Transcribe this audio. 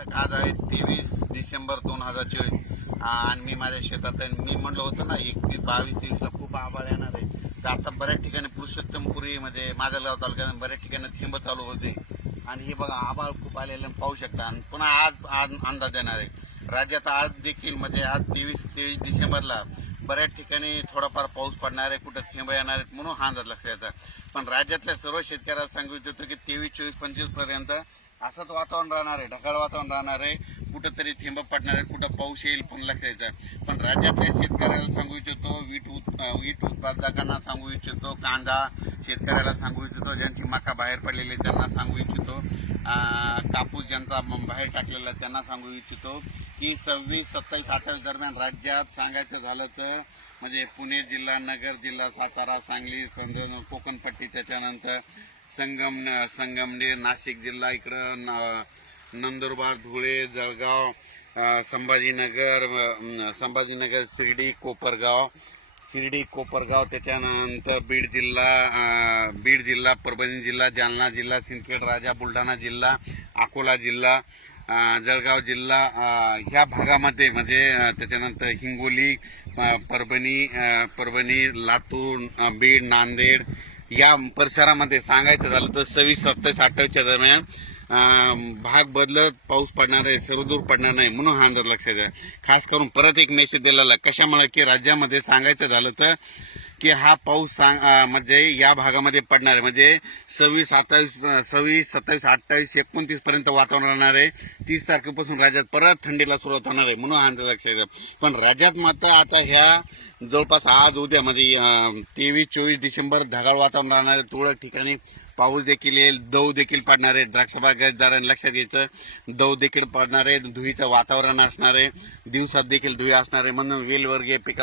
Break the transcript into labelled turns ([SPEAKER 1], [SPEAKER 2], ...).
[SPEAKER 1] आज आहे तेवीस डिसेंबर दोन हजार चोवीस आणि मी माझ्या शेतात आहे मी म्हणलं होतं ना एकवीस बावीस तेवीसला खूप आभाळ येणार आहे तर आता बऱ्याच ठिकाणी पुरुषोत्तमपुरी म्हणजे माझ्या गाव तालुक्यात बऱ्याच ठिकाणी थेंब चालू होते आणि हे बघा आभार खूप आलेले पाहू शकता आणि पुन्हा आज आज अंदाज येणार आहे राज्यात आज देखील म्हणजे आज तेवीस तेवीस डिसेंबरला बऱ्याच ठिकाणी थोडाफार पाऊस पडणार आहे कुठं थेंब येणार आहेत म्हणून हा अंदाज लक्षात येतात पण राज्यातल्या सर्व शेतकऱ्याला सांगू इच्छितो की तेवीस चोवीस पंचवीसपर्यंत असंच वातावरण राहणार आहे ढगाळ वातावरण राहणार आहे कुठंतरी थेंब पडणार आहे कुठं पाऊस येईल पण लक्षायचं पण राज्यातल्या शेतकऱ्याला सांगू इच्छितो वीट उत वीट उत्पादकांना सांगू इच्छितो कांदा शेतकऱ्याला सांगू इच्छितो ज्यांची मका बाहेर पडलेली त्यांना सांगू इच्छितो कापूस ज्यांचा बाहेर टाकलेला त्यांना सांगू इच्छितो की सव्वीस सत्तावीस अठ्ठावीस दरम्यान राज्यात सांगायचं झालं तर म्हणजे पुणे जिल्हा नगर जिल्हा सातारा सांगली संद कोकणपट्टी त्याच्यानंतर संगम संगमनेर नाशिक जिल्हा इकडं नंदुरबार धुळे जळगाव संभाजीनगर संभाजीनगर शिर्डी कोपरगाव शिर्डी कोपरगाव त्याच्यानंतर बीड जिल्हा बीड जिल्हा परभणी जिल्हा जालना जिल्हा सिंदखेड राजा बुलढाणा जिल्हा अकोला जिल्हा जळगाव जिल्हा ह्या भागामध्ये म्हणजे त्याच्यानंतर हिंगोली परभणी परभणी लातूर बीड नांदेड या परिसरामध्ये सांगायचं झालं तर सव्वीस सत्तावीस अठ्ठावीसच्या दरम्यान भाग बदलत पाऊस पडणार आहे सर्वदूर पडणार नाही म्हणून हा अंदाज लक्षात घ्या खास करून परत एक मेसेज दिलेला कशामुळे की राज्यामध्ये सांगायचं झालं तर की हा पाऊस सांग म्हणजे या भागामध्ये पडणार आहे म्हणजे सव्वीस सत्तावीस सव्वीस सत्तावीस अठ्ठावीस एकोणतीस पर्यंत वातावरण राहणार आहे तीस तारखेपासून राज्यात परत थंडीला सुरुवात होणार आहे म्हणून हा अंदाज लक्षात घ्या पण राज्यात मात्र आता ह्या जवळपास आज उद्या म्हणजे तेवीस चोवीस डिसेंबर ढगाळ वातावरण राहणार तुरळक ठिकाणी पाऊस देखील येईल दव देखील पडणार आहे द्राक्षबागायतदारांनी लक्षात घ्यायचं दव देखील पडणार आहे धुईचं वातावरण असणार आहे दिवसात देखील धुई असणार आहे म्हणून वेलवर्गीय पिका